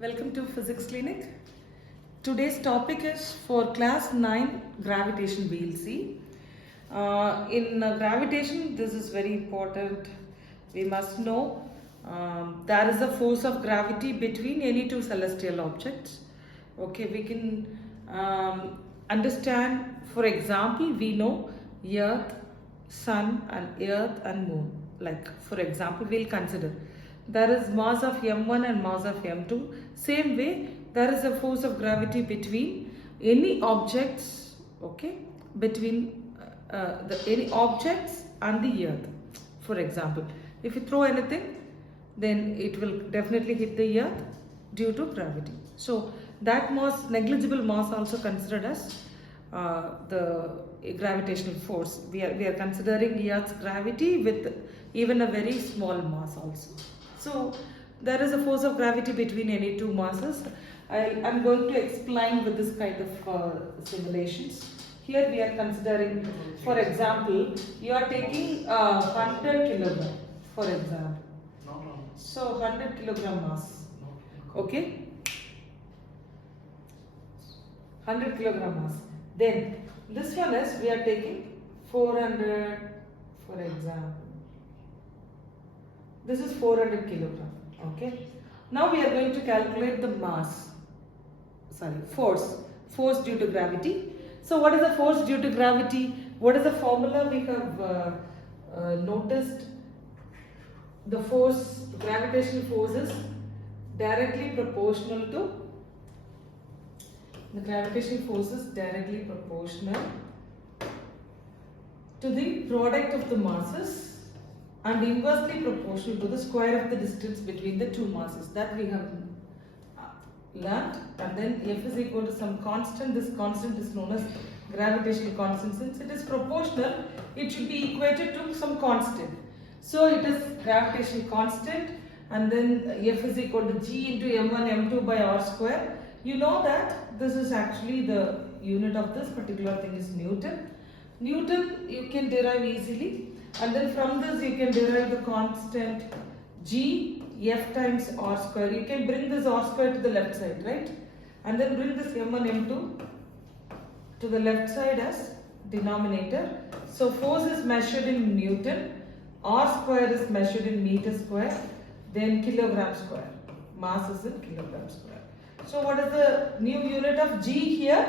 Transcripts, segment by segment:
Welcome to Physics Clinic. Today's topic is for class 9 gravitation. We'll see. In gravitation, this is very important. We must know there is a force of gravity between any two celestial objects. Okay, we can understand. For example, we know Earth, Sun, and Moon. Like for example, we'll consider there is mass of m1 and mass of m2. Same way, there is a force of gravity between any objects, okay, between any objects and the earth. For example, if you throw anything, then it will definitely hit the earth due to gravity. So that mass, negligible mass, also considered as the gravitational force. We are considering Earth's gravity with even a very small mass also. So there is a force of gravity between any two masses. I'm going to explain with this kind of simulations. Here we are considering, for example, you are taking 100 kilogram, for example. So 100 kilogram mass, okay? 100 kilogram mass. Then this one is, we are taking 400, for example. This is 400 kilogram, okay? Now we are going to calculate the force due to gravity. So what is the force due to gravity? What is the formula we have noticed? The force, gravitational force is directly proportional to, the gravitational force is directly proportional to the product of the masses and inversely proportional to the square of the distance between the two masses. That we have learnt. And then F is equal to some constant. This constant is known as gravitational constant. Since it is proportional, it should be equated to some constant. So it is gravitational constant, and then F is equal to G into m1 m2 by r square. You know that this is actually the unit of this particular thing is Newton. Newton you can derive easily, and then from this you can derive the constant G F times r square. You can bring this r square to the left side, right? And then bring this m1 m2 to the left side as denominator. So force is measured in Newton, r square is measured in meter square, then kilogram square. Mass is in kilogram square. So what is the new unit of G here?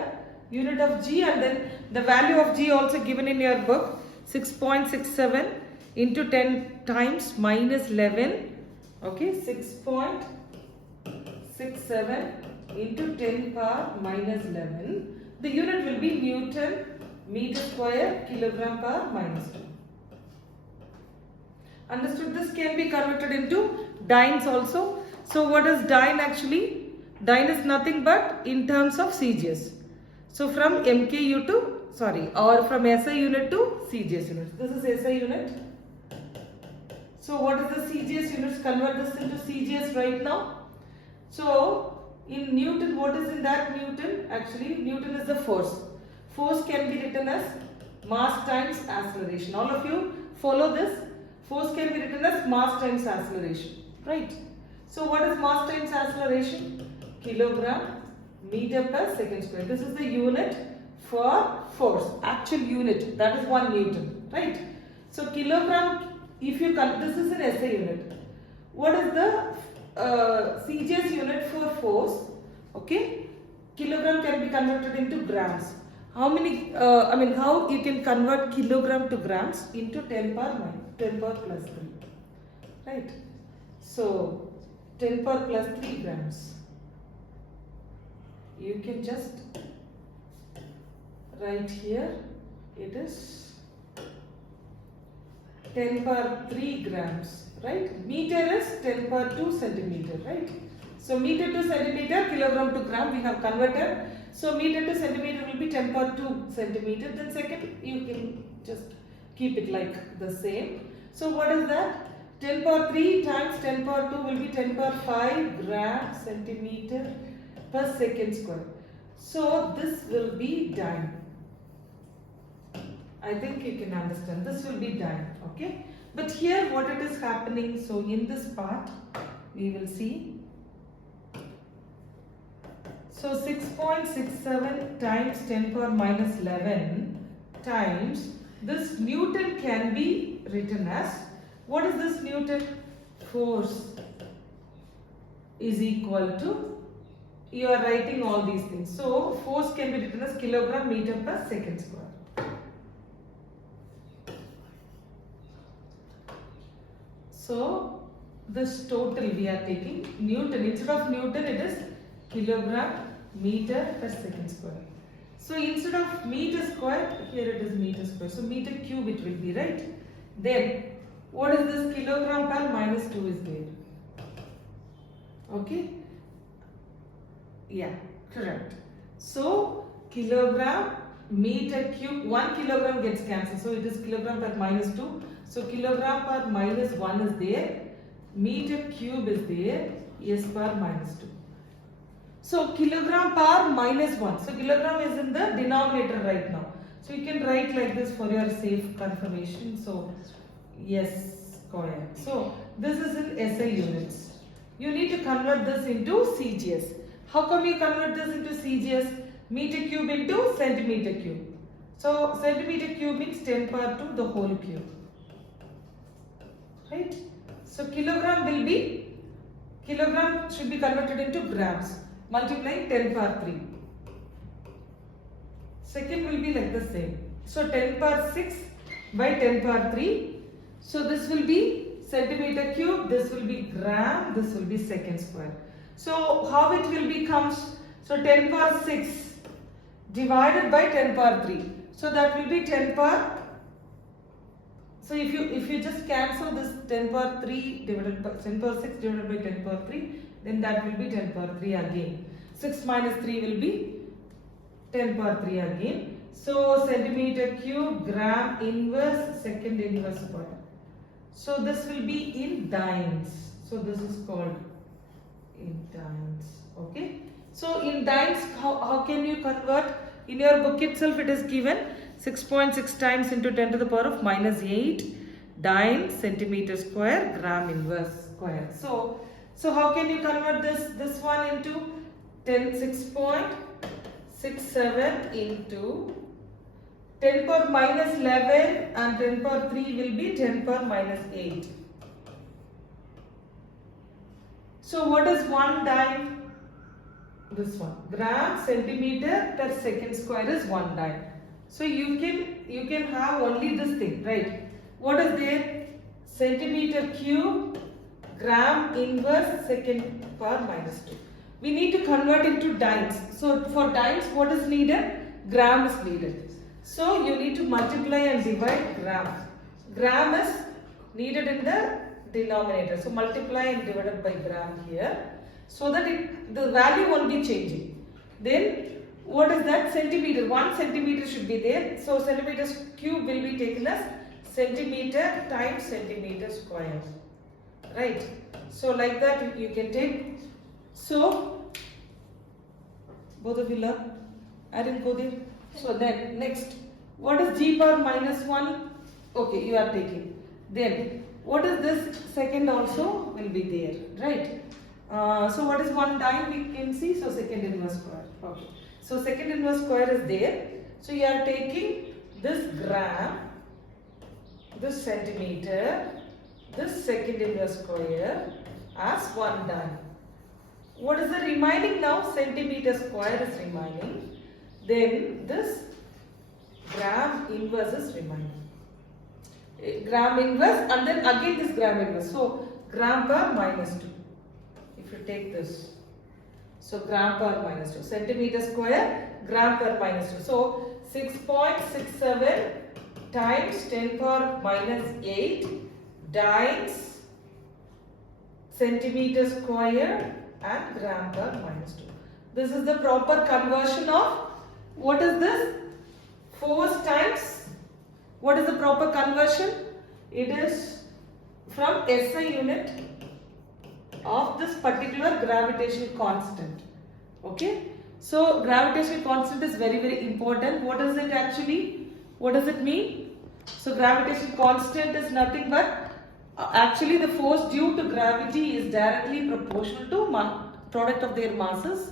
Unit of G, and then the value of G also given in your book, 6.67 into 10 times minus 11. Okay, 6.67 into 10 power minus 11. The unit will be Newton meter square kilogram per minus 2. Understood? This can be converted into dynes also. So what is dyne actually? Dyne is nothing but in terms of CGS. So from MKU to, or from SI unit to CGS unit. This is SI unit. So what is the CGS units? Convert this into CGS right now. So in Newton, what is in that Newton? Actually, Newton is the force. Force can be written as mass times acceleration. All of you follow this. Force can be written as mass times acceleration, right? So what is mass times acceleration? Kilogram meter per second square. This is the unit for force, actual unit, that is 1 Newton, right? So kilogram, if you this is an SI unit. What is the CGS unit for force? Okay, kilogram can be converted into grams. How many, how you can convert kilogram to grams? Into 10 power plus 3, right? So 10 power plus 3 grams. You can just write here, it is 10 power 3 grams, right? Meter is 10 power 2 centimeter, right? So meter to centimeter, kilogram to gram we have converted. So meter to centimeter will be 10 power 2 centimeter. Then second, you can just keep it like the same. So what is that? 10 power 3 times 10 power 2 will be 10 power 5 gram centimeter per second square. So this will be dyne. I think you can understand. This will be dyne, okay? But here what it is happening, so in this part we will see So 6.67 times 10 power minus 11 times this Newton can be written as, what is this Newton? Force is equal to, you are writing all these things. So force can be written as kilogram meter per second square. So this total we are taking Newton, instead of Newton it is kilogram meter per second square. So instead of meter square, here it is meter square. So meter cube it will be, right? Then what is this? Kilogram per minus 2 is there. Okay? Yeah, correct. So kilogram meter cube, 1 kilogram gets cancelled. So it is kilogram per minus 2. So kilogram per minus 1 is there. Meter cube is there. S per minus 2. So kilogram per minus 1. So kilogram is in the denominator right now. So you can write like this for your safe confirmation. So S square. So this is in SI units. You need to convert this into CGS. How come you convert this into CGS? Meter cube into centimeter cube. So centimeter cube means 10 power 2 the whole cube. Right? So kilogram will be, kilogram should be converted into grams. Multiplying 10 power 3. Second will be like the same. So 10 power 6 by 10 power 3. So this will be centimeter cube, this will be gram, this will be second square. So how it will become? So 10 power 6 divided by 10 power 3. So that will be 10 power. So if you just cancel this 10 power 3 divided by 10 power 6 divided by 10 power 3, then that will be 10 power 3 again. 6 minus 3 will be 10 power 3 again. So centimeter cube, gram inverse, second inverse square. So this will be in dynes. So this is called in dynes. Okay. So in dynes, how can you convert? In your book itself it is given 6.6 times into 10 to the power of minus 8 dyne centimeter square gram inverse square. So how can you convert this one into 6.67 into 10 power minus 11 and 10 power 3 will be 10 power minus 8. So what is one dyne? This one. Gram centimeter per second square is one dyne. So you can have only this thing, right? What is there? Centimeter cube, gram inverse second power minus 2. We need to convert into dynes. So for dynes, what is needed? Gram is needed. So you need to multiply and divide gram. Gram is needed in the denominator. So multiply and divided by gram here. So that the value won't be changing. Then what is that? Centimeter. 1 centimeter should be there. So centimeter cube will be taken as centimeter times centimeter square. Right. So like that you can take. So both of you learn. I didn't go there. So then next, what is g power minus 1? Okay, you are taking. Then what is this? Second also will be there, right? So what is one dyne we can see? So second inverse square. Okay. So second inverse square is there. So you are taking this gram, this centimeter, this second inverse square as one dyne. What is the remaining now? Centimeter square is remaining. Then this gram inverse is remaining. Gram inverse and then again this gram inverse. So gram per minus 2. If you take this. So gram per minus 2. Centimeter square, gram per minus 2. So 6.67 times 10 power minus 8 dynes centimeter square and gram per minus 2. This is the proper conversion of, what is this? Force times, what is the proper conversion? It is from SI unit of this particular gravitation constant. Okay. So gravitation constant is very, very important. What is it actually? What does it mean? So gravitation constant is nothing but actually the force due to gravity is directly proportional to product of their masses.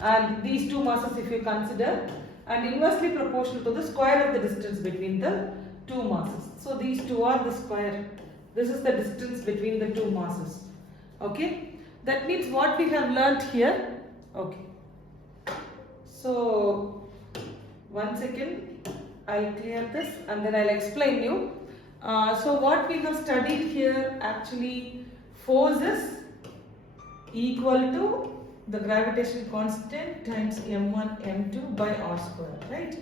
and these two masses if you consider, and inversely proportional to the square of the distance between the two masses. So these two are the square. This is the distance between the two masses. Okay, that means what we have learnt here. Okay, so one second, I'll clear this and then I'll explain you. So what we have studied here, actually force is equal to the gravitation constant times m1 m2 by r square, right?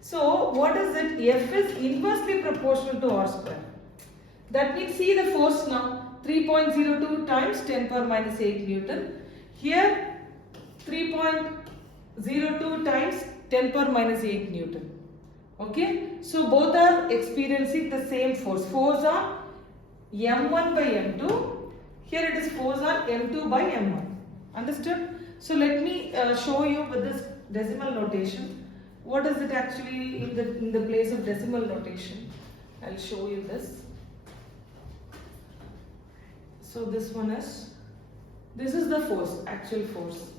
So what is it? F is inversely proportional to r square. That means see the force now, 3.02 times 10 power minus 8 Newton. Here 3.02 times 10 power minus 8 Newton. Okay, so both are experiencing the same force. Force on m1 by m2. Here it is force on m2 by m1. Understood? So let me show you with this decimal notation. What is it actually in the place of decimal notation? I'll show you this. So this is the force, actual force.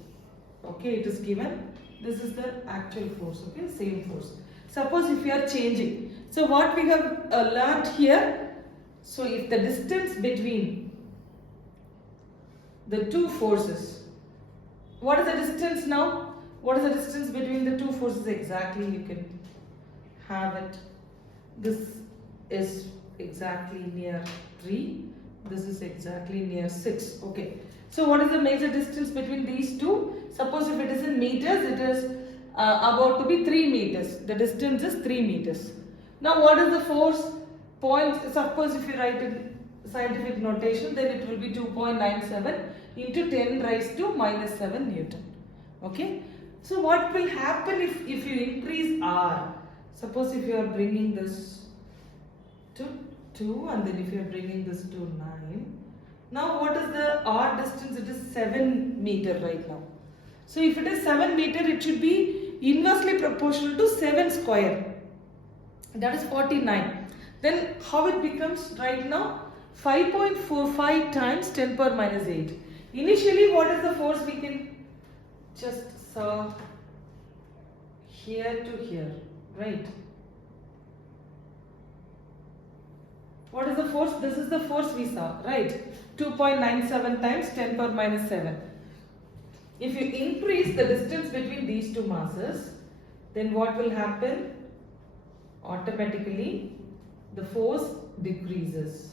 Okay, it is given. This is the actual force. Okay, same force. Suppose if you are changing. So what we have learnt here. So if the distance between the two forces. What is the distance now? What is the distance between the two forces exactly? You can have it. This is exactly near 3. This is exactly near 6. Okay. So what is the major distance between these two? Suppose if it is in meters, it is about to be 3 meters. The distance is 3 meters. Now what is the force? Suppose if you write in scientific notation, then it will be 2.97 into 10 raised to minus 7 Newton. Okay. So what will happen if you increase R? Suppose if you are bringing this to 2 and then if you are bringing this to 9. Now what is the R distance? It is 7 meter right now. So if it is 7 meter, it should be inversely proportional to 7 square. That is 49. Then how it becomes right now? 5.45 times 10 power minus 8. Initially, what is the force? We can just saw here to here, right? What is the force? This is the force we saw, right? 2.97 times 10 power minus 7. If you increase the distance between these two masses, then what will happen? Automatically, the force decreases.